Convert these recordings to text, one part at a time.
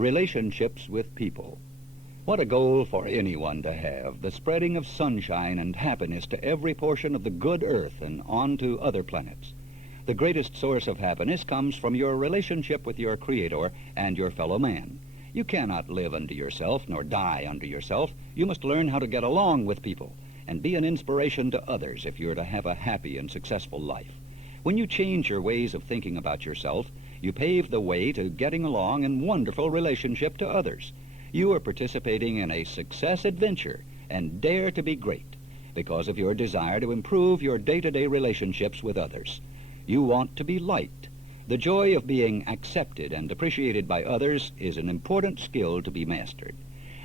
Relationships with people. What a goal for anyone to have, the spreading of sunshine and happiness to every portion of the good earth and on to other planets. The greatest source of happiness comes from your relationship with your Creator and your fellow man. You cannot live unto yourself nor die unto yourself. You must learn how to get along with people and be an inspiration to others if you're to have a happy and successful life. When you change your ways of thinking about yourself, you pave the way to getting along in wonderful relationship to others. You are participating in a success adventure and dare to be great because of your desire to improve your day-to-day relationships with others. You want to be liked. The joy of being accepted and appreciated by others is an important skill to be mastered.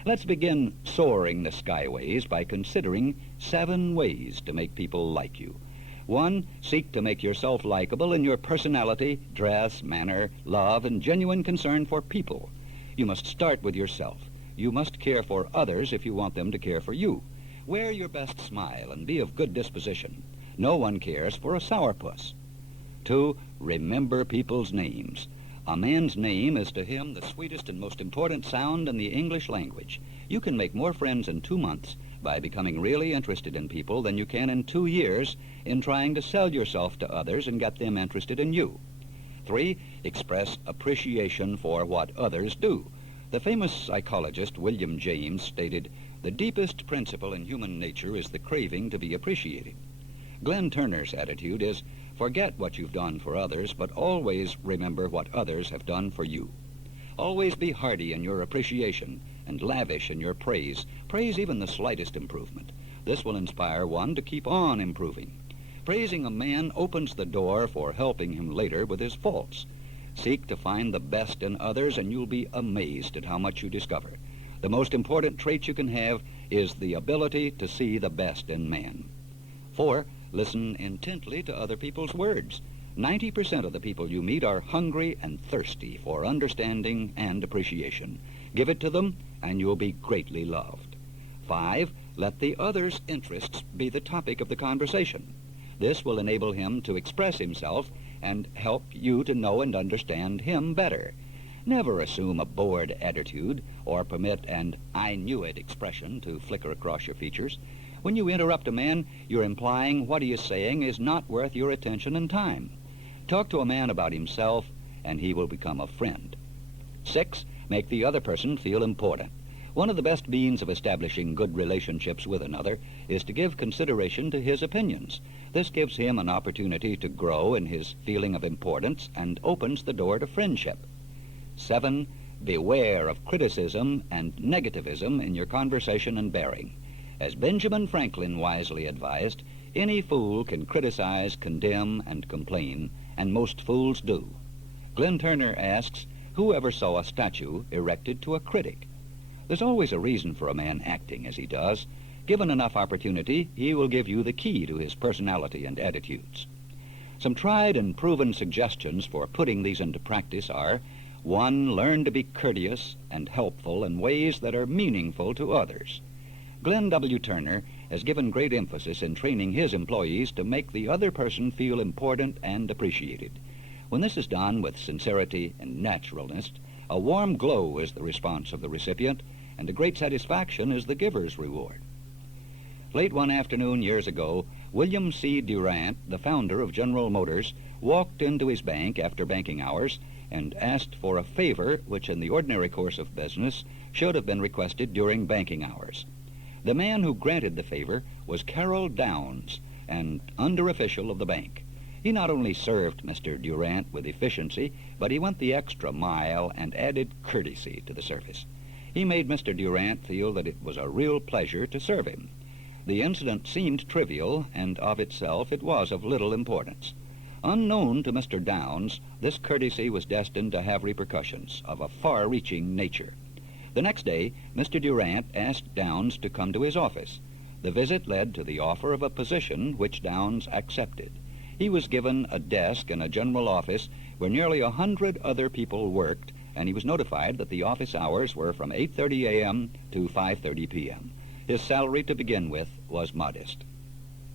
Let's begin soaring the skyways by considering 7 ways to make people like you. 1, seek to make yourself likable in your personality, dress, manner, love, and genuine concern for people. You must start with yourself. You must care for others if you want them to care for you. Wear your best smile and be of good disposition. No one cares for a sourpuss. 2, remember people's names. A man's name is to him the sweetest and most important sound in the English language. You can make more friends in 2 months by becoming really interested in people than you can in 2 years in trying to sell yourself to others and get them interested in you. 3, express appreciation for what others do. The famous psychologist William James stated, "The deepest principle in human nature is the craving to be appreciated." Glenn Turner's attitude is, forget what you've done for others, but always remember what others have done for you. Always be hearty in your appreciation and lavish in your praise. Praise even the slightest improvement. This will inspire one to keep on improving. Praising a man opens the door for helping him later with his faults. Seek to find the best in others, and you'll be amazed at how much you discover. The most important trait you can have is the ability to see the best in man. 4, listen intently to other people's words. 90% of the people you meet are hungry and thirsty for understanding and appreciation. Give it to them, and you'll be greatly loved. 5, let the other's interests be the topic of the conversation. This will enable him to express himself and help you to know and understand him better. Never assume a bored attitude or permit an "I knew it" expression to flicker across your features. When you interrupt a man, you're implying what he is saying is not worth your attention and time. Talk to a man about himself, and he will become a friend. 6, make the other person feel important. One of the best means of establishing good relationships with another is to give consideration to his opinions. This gives him an opportunity to grow in his feeling of importance and opens the door to friendship. 7, beware of criticism and negativism in your conversation and bearing. As Benjamin Franklin wisely advised, any fool can criticize, condemn, and complain, and most fools do. Glenn Turner asks, who ever saw a statue erected to a critic? There's always a reason for a man acting as he does. Given enough opportunity, he will give you the key to his personality and attitudes. Some tried and proven suggestions for putting these into practice are: 1, learn to be courteous and helpful in ways that are meaningful to others. Glenn W. Turner has given great emphasis in training his employees to make the other person feel important and appreciated. When this is done with sincerity and naturalness, a warm glow is the response of the recipient, and a great satisfaction is the giver's reward. Late one afternoon years ago, William C. Durant, the founder of General Motors, walked into his bank after banking hours and asked for a favor which in the ordinary course of business should have been requested during banking hours. The man who granted the favor was Carroll Downs, an under-official of the bank. He not only served Mr. Durant with efficiency, but he went the extra mile and added courtesy to the service. He made Mr. Durant feel that it was a real pleasure to serve him. The incident seemed trivial, and of itself it was of little importance. Unknown to Mr. Downs, this courtesy was destined to have repercussions of a far-reaching nature. The next day, Mr. Durant asked Downs to come to his office. The visit led to the offer of a position which Downs accepted. He was given a desk in a general office where nearly 100 other people worked, and he was notified that the office hours were from 8:30 a.m. to 5:30 p.m. His salary to begin with was modest.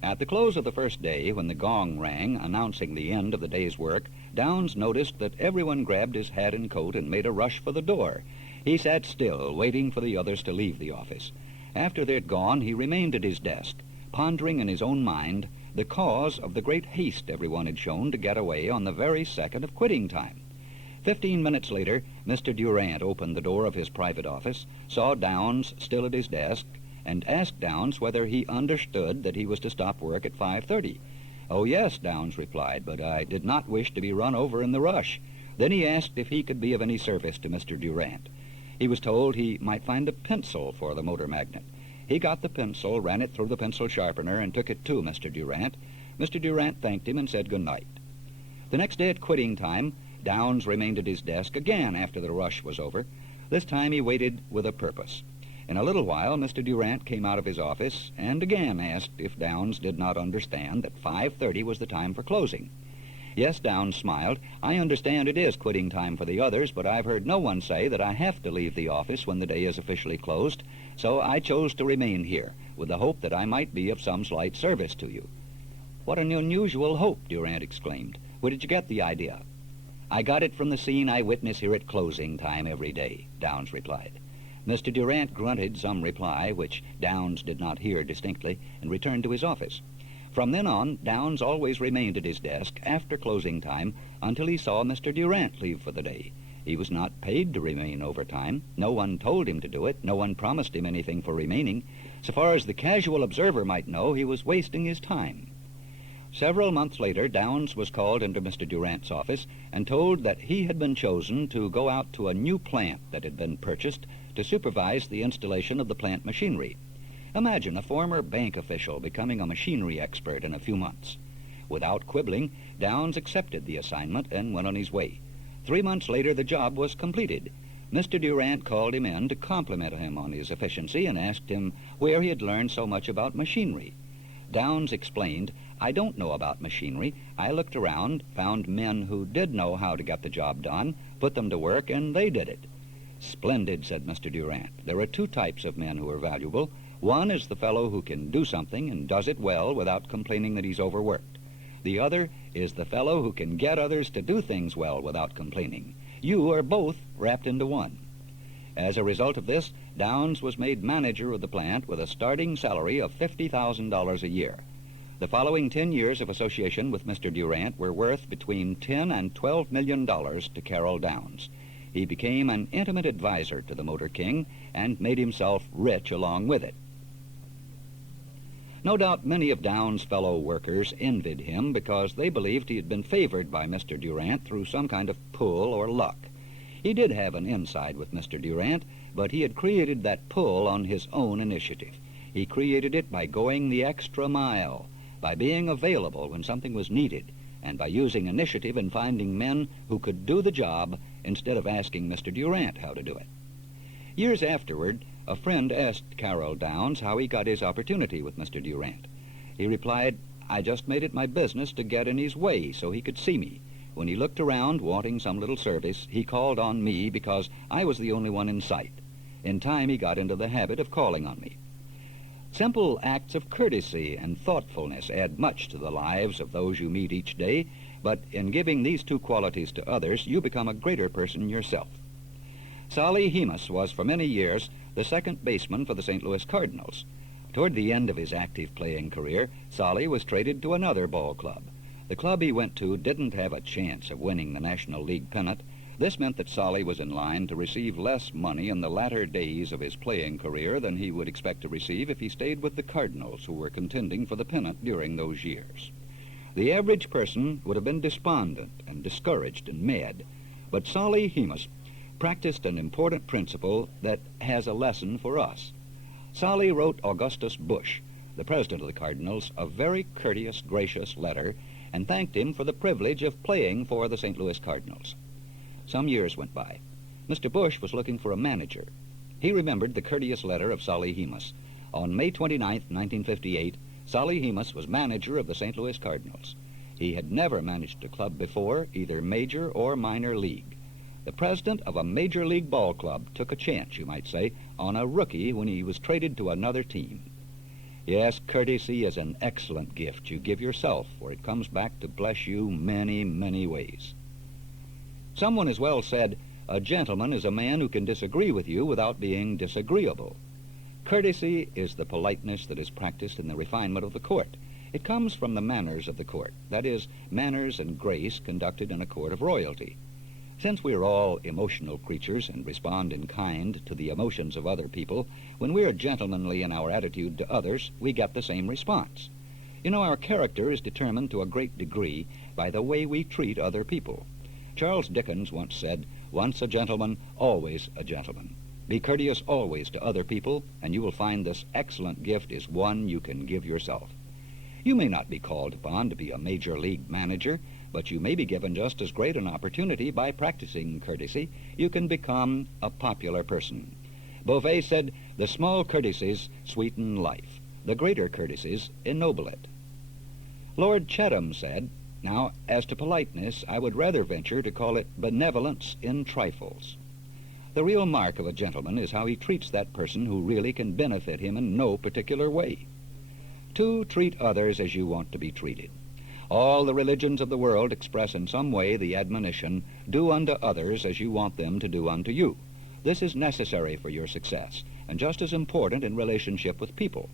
At the close of the first day, when the gong rang announcing the end of the day's work, Downs noticed that everyone grabbed his hat and coat and made a rush for the door. He sat still, waiting for the others to leave the office. After they'd gone, he remained at his desk, pondering in his own mind the cause of the great haste everyone had shown to get away on the very second of quitting time. 15 minutes later, Mr. Durant opened the door of his private office, saw Downs still at his desk, and asked Downs whether he understood that he was to stop work at 5:30. "Oh, yes," Downs replied, "but I did not wish to be run over in the rush." Then he asked if he could be of any service to Mr. Durant. He was told he might find a pencil for the motor magnet. He got the pencil, ran it through the pencil sharpener, and took it to Mr. Durant. Mr. Durant thanked him and said good night. The next day at quitting time, Downs remained at his desk again after the rush was over. This time he waited with a purpose. In a little while, Mr. Durant came out of his office and again asked if Downs did not understand that 5:30 was the time for closing. "Yes," Downs smiled, "I understand it is quitting time for the others, but I've heard no one say that I have to leave the office when the day is officially closed, so I chose to remain here, with the hope that I might be of some slight service to you." "What an unusual hope," Durant exclaimed. "Where did you get the idea?" "I got it from the scene I witness here at closing time every day," Downs replied. Mr. Durant grunted some reply, which Downs did not hear distinctly, and returned to his office. From then on, Downs always remained at his desk after closing time until he saw Mr. Durant leave for the day. He was not paid to remain overtime. No one told him to do it. No one promised him anything for remaining. So far as the casual observer might know, he was wasting his time. Several months later, Downs was called into Mr. Durant's office and told that he had been chosen to go out to a new plant that had been purchased to supervise the installation of the plant machinery. Imagine a former bank official becoming a machinery expert in a few months. Without quibbling, Downs accepted the assignment and went on his way. 3 months later, the job was completed. Mr. Durant called him in to compliment him on his efficiency and asked him where he had learned so much about machinery. Downs explained, "I don't know about machinery. I looked around, found men who did know how to get the job done, put them to work, and they did it." "Splendid," said Mr. Durant. "There are two types of men who are valuable. One is the fellow who can do something and does it well without complaining that he's overworked. The other is the fellow who can get others to do things well without complaining. You are both wrapped into one." As a result of this, Downs was made manager of the plant with a starting salary of $50,000 a year. The following 10 years of association with Mr. Durant were worth between $10 and $12 million to Carroll Downs. He became an intimate advisor to the Motor King and made himself rich along with it. No doubt many of Downs' fellow workers envied him because they believed he had been favored by Mr. Durant through some kind of pull or luck. He did have an inside with Mr. Durant, but he had created that pull on his own initiative. He created it by going the extra mile, by being available when something was needed, and by using initiative in finding men who could do the job instead of asking Mr. Durant how to do it. Years afterward, a friend asked Carroll Downs how he got his opportunity with Mr. Durant. He replied, "I just made it my business to get in his way so he could see me. When he looked around wanting some little service, he called on me because I was the only one in sight. In time, he got into the habit of calling on me." Simple acts of courtesy and thoughtfulness add much to the lives of those you meet each day, but in giving these two qualities to others, you become a greater person yourself. Solly Hemus was for many years the second baseman for the St. Louis Cardinals. Toward the end of his active playing career, Solly was traded to another ball club. The club he went to didn't have a chance of winning the National League pennant. This meant that Solly was in line to receive less money in the latter days of his playing career than he would expect to receive if he stayed with the Cardinals, who were contending for the pennant during those years. The average person would have been despondent and discouraged and mad, but Solly Hemus practiced an important principle that has a lesson for us. Solly wrote Augustus Busch, the president of the Cardinals, a very courteous, gracious letter and thanked him for the privilege of playing for the St. Louis Cardinals. Some years went by. Mr. Busch was looking for a manager. He remembered the courteous letter of Solly Hemus. On May 29, 1958, Solly Hemus was manager of the St. Louis Cardinals. He had never managed a club before, either major or minor league. The president of a major league ball club took a chance, you might say, on a rookie when he was traded to another team. Yes, courtesy is an excellent gift you give yourself, for it comes back to bless you many, many ways. Someone has well said, A gentleman is a man who can disagree with you without being disagreeable. Courtesy is the politeness that is practiced in the refinement of the court. It comes from the manners of the court, that is, manners and grace conducted in a court of royalty. Since we are all emotional creatures and respond in kind to the emotions of other people, when we are gentlemanly in our attitude to others, we get the same response. You know, our character is determined to a great degree by the way we treat other people. Charles Dickens once said, "Once a gentleman, always a gentleman." Be courteous always to other people, and you will find this excellent gift is one you can give yourself. You may not be called upon to be a major league manager, but you may be given just as great an opportunity by practicing courtesy. You can become a popular person. Beauvais said, "The small courtesies sweeten life. The greater courtesies ennoble it." Lord Chatham said, "Now, as to politeness, I would rather venture to call it benevolence in trifles." The real mark of a gentleman is how he treats that person who really can benefit him in no particular way. 2, treat others as you want to be treated. All the religions of the world express in some way the admonition, "Do unto others as you want them to do unto you." This is necessary for your success, and just as important in relationship with people.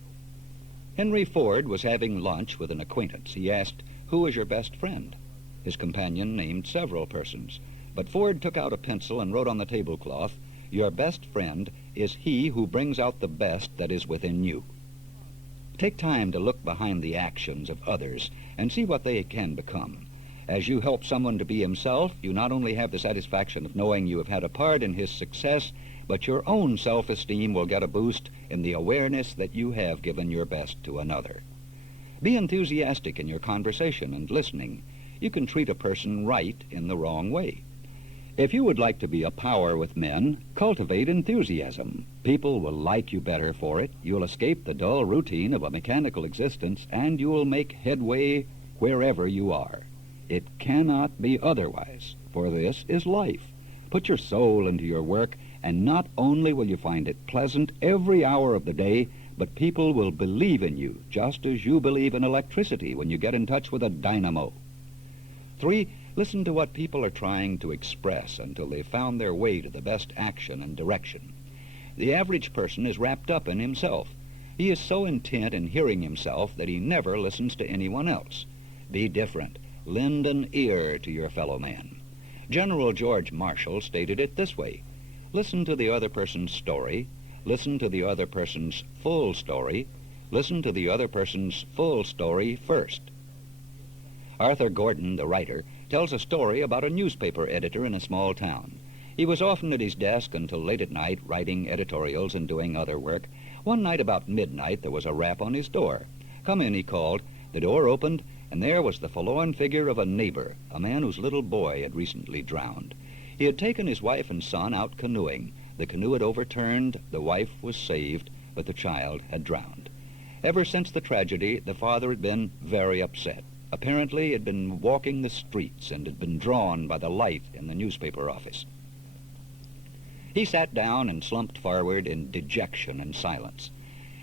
Henry Ford was having lunch with an acquaintance. He asked, "Who is your best friend?" His companion named several persons, but Ford took out a pencil and wrote on the tablecloth, "Your best friend is he who brings out the best that is within you." Take time to look behind the actions of others and see what they can become. As you help someone to be himself, you not only have the satisfaction of knowing you have had a part in his success, but your own self-esteem will get a boost in the awareness that you have given your best to another. Be enthusiastic in your conversation and listening. You can treat a person right in the wrong way. If you would like to be a power with men, cultivate enthusiasm. People will like you better for it. You'll escape the dull routine of a mechanical existence, and you will make headway wherever you are. It cannot be otherwise, for this is life. Put your soul into your work, and not only will you find it pleasant every hour of the day, but people will believe in you, just as you believe in electricity when you get in touch with a dynamo. 3, listen to what people are trying to express until they've found their way to the best action and direction. The average person is wrapped up in himself. He is so intent in hearing himself that he never listens to anyone else. Be different. Lend an ear to your fellow man. General George Marshall stated it this way: listen to the other person's story, listen to the other person's full story, listen to the other person's full story first. Arthur Gordon, the writer, tells a story about a newspaper editor in a small town. He was often at his desk until late at night, writing editorials and doing other work. One night about midnight, there was a rap on his door. "Come in," he called. The door opened, and there was the forlorn figure of a neighbor, a man whose little boy had recently drowned. He had taken his wife and son out canoeing. The canoe had overturned, the wife was saved, but the child had drowned. Ever since the tragedy, the father had been very upset. Apparently, he had been walking the streets and had been drawn by the light in the newspaper office. He sat down and slumped forward in dejection and silence.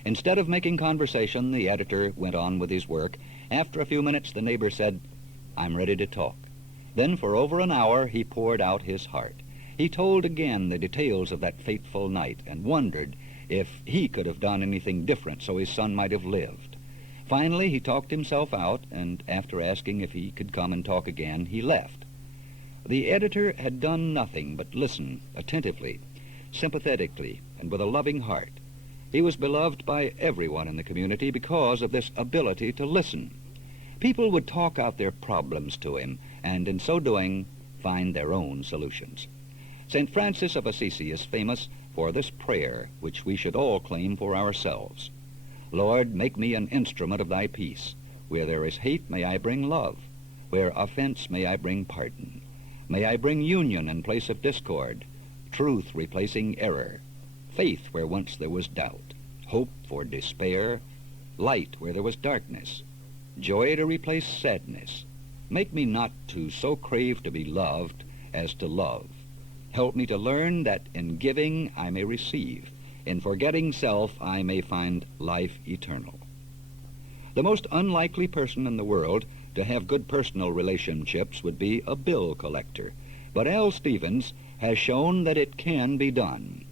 Instead of making conversation, the editor went on with his work. After a few minutes, the neighbor said, "I'm ready to talk." Then for over an hour, he poured out his heart. He told again the details of that fateful night and wondered if he could have done anything different so his son might have lived. Finally, he talked himself out, and after asking if he could come and talk again, he left. The editor had done nothing but listen attentively, sympathetically, and with a loving heart. He was beloved by everyone in the community because of this ability to listen. People would talk out their problems to him, and in so doing, find their own solutions. St. Francis of Assisi is famous for this prayer, which we should all claim for ourselves. "Lord, make me an instrument of thy peace. Where there is hate, may I bring love. Where offense, may I bring pardon. May I bring union in place of discord, truth replacing error, faith where once there was doubt, hope for despair, light where there was darkness, joy to replace sadness. Make me not to so crave to be loved as to love. Help me to learn that in giving I may receive. In forgetting self, I may find life eternal." The most unlikely person in the world to have good personal relationships would be a bill collector. But Al Stevens has shown that it can be done.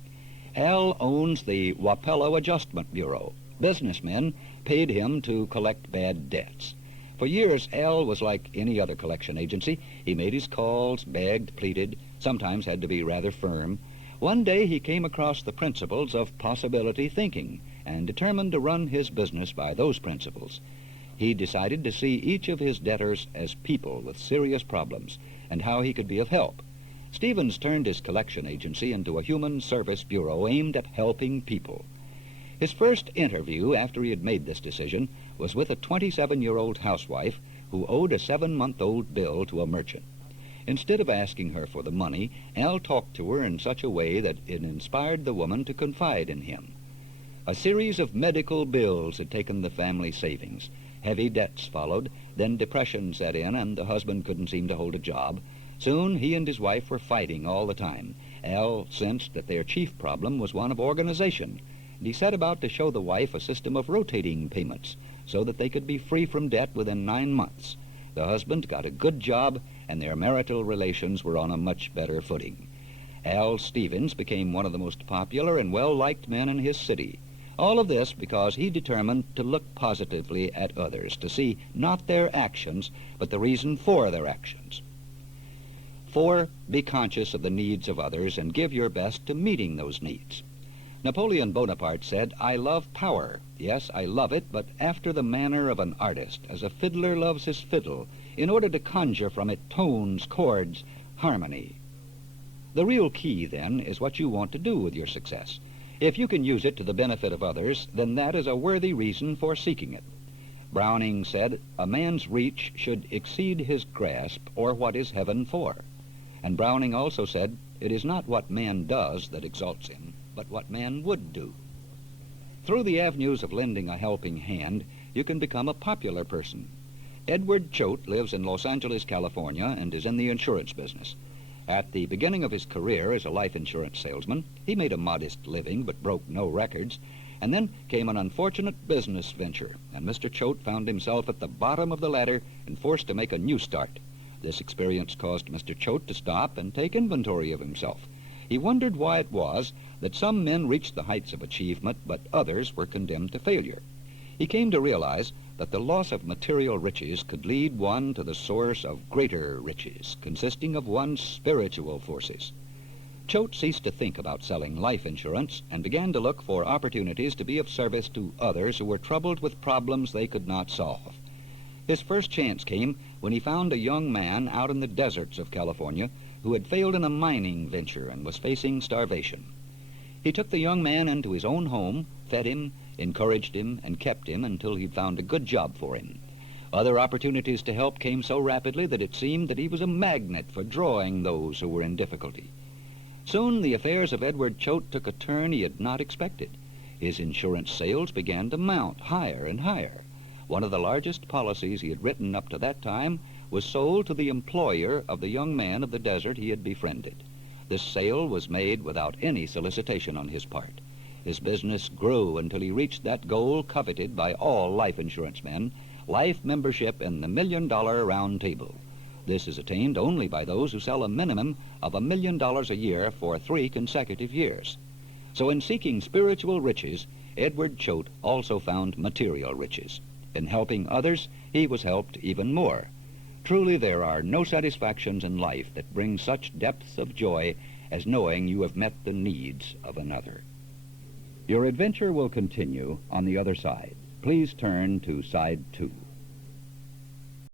Al owns the Wapello Adjustment Bureau. Businessmen paid him to collect bad debts. For years, Al was like any other collection agency. He made his calls, begged, pleaded, sometimes had to be rather firm. One day he came across the principles of possibility thinking and determined to run his business by those principles. He decided to see each of his debtors as people with serious problems and how he could be of help. Stevens turned his collection agency into a human service bureau aimed at helping people. His first interview after he had made this decision was with a 27-year-old housewife who owed a 7-month-old bill to a merchant. Instead of asking her for the money, Al talked to her in such a way that it inspired the woman to confide in him. A series of medical bills had taken the family savings. Heavy debts followed, then depression set in, and the husband couldn't seem to hold a job. Soon he and his wife were fighting all the time. Al sensed that their chief problem was one of organization, and he set about to show the wife a system of rotating payments so that they could be free from debt within 9 months. The husband got a good job, and their marital relations were on a much better footing. Al Stevens became one of the most popular and well-liked men in his city. All of this because he determined to look positively at others, to see not their actions, but the reason for their actions. 4, be conscious of the needs of others and give your best to meeting those needs. Napoleon Bonaparte said, "I love power. Yes, I love it, but after the manner of an artist, as a fiddler loves his fiddle, in order to conjure from it tones, chords, harmony." The real key, then, is what you want to do with your success. If you can use it to the benefit of others, then that is a worthy reason for seeking it. Browning said, "A man's reach should exceed his grasp, or what is heaven for?" And Browning also said, "It is not what man does that exalts him, but what man would do." Through the avenues of lending a helping hand, you can become a popular person. Edward Choate lives in Los Angeles, California, and is in the insurance business. At the beginning of his career as a life insurance salesman, he made a modest living but broke no records, and then came an unfortunate business venture, and Mr. Choate found himself at the bottom of the ladder and forced to make a new start. This experience caused Mr. Choate to stop and take inventory of himself. He wondered why it was that some men reached the heights of achievement, but others were condemned to failure. He came to realize that the loss of material riches could lead one to the source of greater riches, consisting of one's spiritual forces. Choate ceased to think about selling life insurance and began to look for opportunities to be of service to others who were troubled with problems they could not solve. His first chance came when he found a young man out in the deserts of California who had failed in a mining venture and was facing starvation. He took the young man into his own home, fed him, encouraged him, and kept him until he'd found a good job for him. Other opportunities to help came so rapidly that it seemed that he was a magnet for drawing those who were in difficulty. Soon the affairs of Edward Choate took a turn he had not expected. His insurance sales began to mount higher and higher. One of the largest policies he had written up to that time was sold to the employer of the young man of the desert he had befriended. This sale was made without any solicitation on his part. His business grew until he reached that goal coveted by all life insurance men, life membership in the $1 Million Round Table. This is attained only by those who sell a minimum of $1 million a year for 3 consecutive years. So in seeking spiritual riches, Edward Choate also found material riches. In helping others, he was helped even more. Truly, there are no satisfactions in life that bring such depths of joy as knowing you have met the needs of another. Your adventure will continue on the other side. Please turn to Side 2.